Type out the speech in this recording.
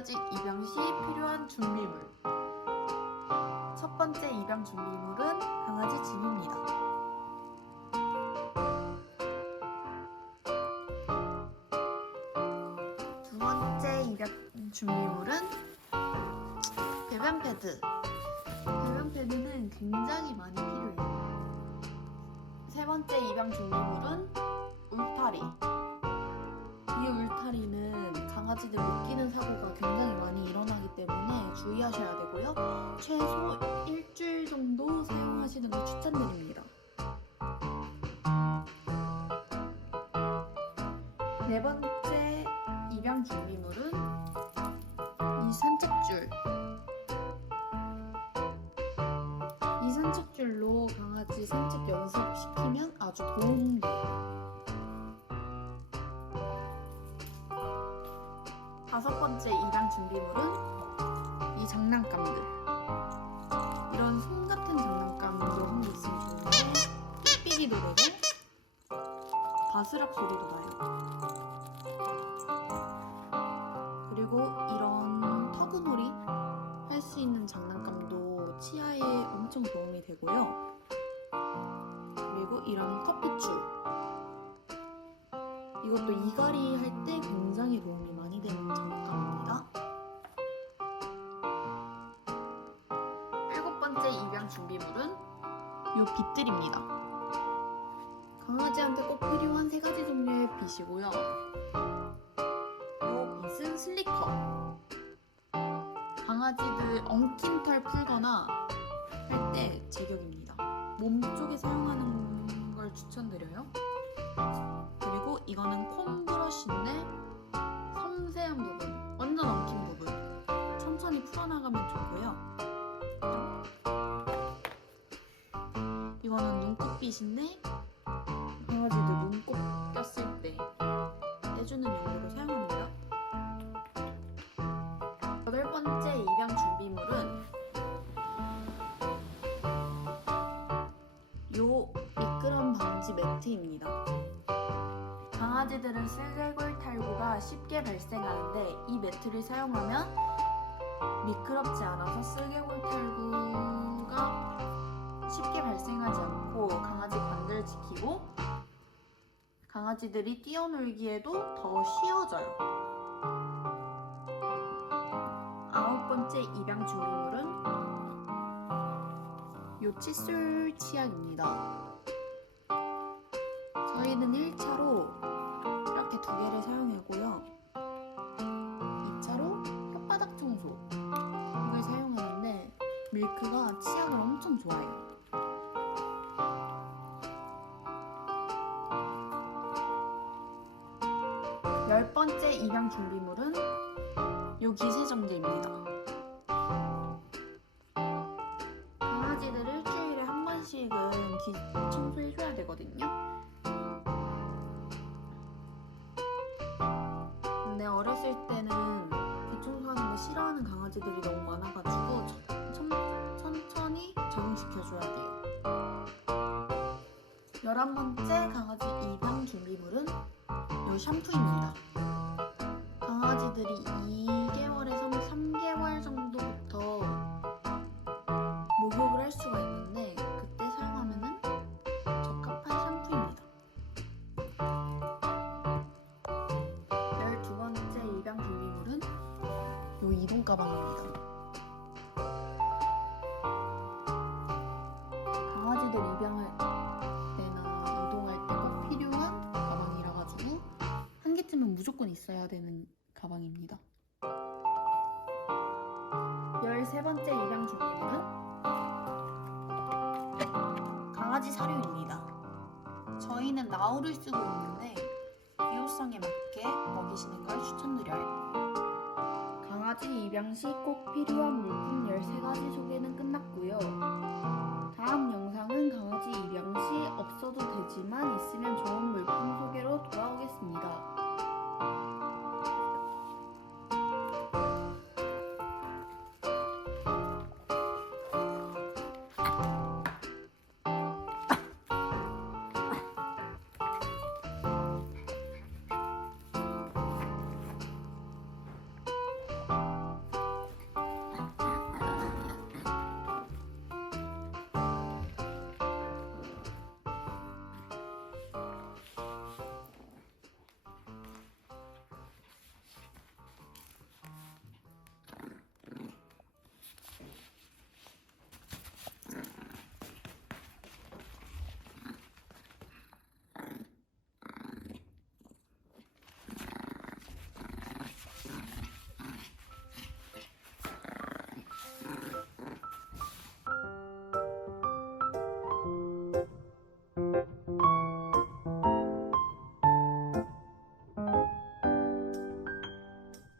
강아지 입양 시 필요한 준비물. 첫 번째 입양 준비물은 강아지 짐입니다. 두 번째 입양 준비물은 배변 패드. 배변 패드는 굉장히 많이 필요해요. 세 번째 입양 준비물은 울타리. 이 울타리는 강아지들 못 끼는 사고가 굉장히 많이 일어나기 때문에 주의하셔야 되고요. 최소 일주일 정도 사용하시는 걸 추천드립니다. 네 번째 입양 준비물은 이 산책줄. 이 산책줄로 강아지 산책 연습시키면 아주 도움돼요. 다섯 번째 입양 준비물은 이 장난감들. 이런 솜 같은 장난감도 한 개 있으면 좋은데 삑삑이도 되고 바스락 소리도 나요. 그리고 이런 터그놀이 할 수 있는 장난감도 치아에 엄청 도움이 되고요. 그리고 이런 커피추. 이것도 이갈이 할 때 굉장히 도움이 많이 되는 장난감입니다. 일곱 번째 입양 준비물은 이 빗들입니다. 강아지한테 꼭 필요한 세 가지 종류의 빗이고요. 이 빗은 슬리커. 강아지들 엉킨 털 풀거나 할 때 제격입니다. 몸 쪽에 사용하는 걸 추천드려요. 그리고 이거는 콤 섬세한 부분, 완전 엉킨 부분 천천히 풀어나가면 좋고요. 이거는 눈곱빗인데 강아지들 눈곱 꼈을 때 떼주는 용도로 사용합니다. 여덟 번째 입양 준비물은 요 미끄럼 방지 매트입니다. 강아지들은 쓸개골 탈구가 쉽게 발생하는데 이 매트를 사용하면 미끄럽지 않아서 쓸개골 탈구가 쉽게 발생하지 않고 강아지 관절 지키고 강아지들이 뛰어놀기에도 더 쉬워져요. 아홉 번째 입양 준비물은 요 칫솔 치약입니다. 저희는 1차로 치약을 엄청 좋아해요. 열 번째 입양 준비물은 요 기세정제입니다. 강아지들 일주일에 한 번씩은 기 청소해줘야 되거든요. 근데 어렸을 때는 귀 청소하는 거 싫어하는 강아지들이 너무 많아가지고 열한 번째 강아지 입양 준비물은 요 샴푸입니다. 강아지들이 2개월에서 3개월 정도부터 목욕을 할 수가 있는데 그때 사용하면은 적합한 샴푸입니다. 12번째 입양 준비물은 요 이동 가방입니다. 있어야 되는 가방입니다. 13번째 입양 준비물은 강아지 사료입니다. 저희는 나우를 쓰고 있는데 기호성에 맞게 먹이시는 걸 추천드려요. 강아지 입양 시 꼭 필요한 물품 13가지 소개는 끝났고요. 다음 영상은 강아지 입양 시 없어도 되지만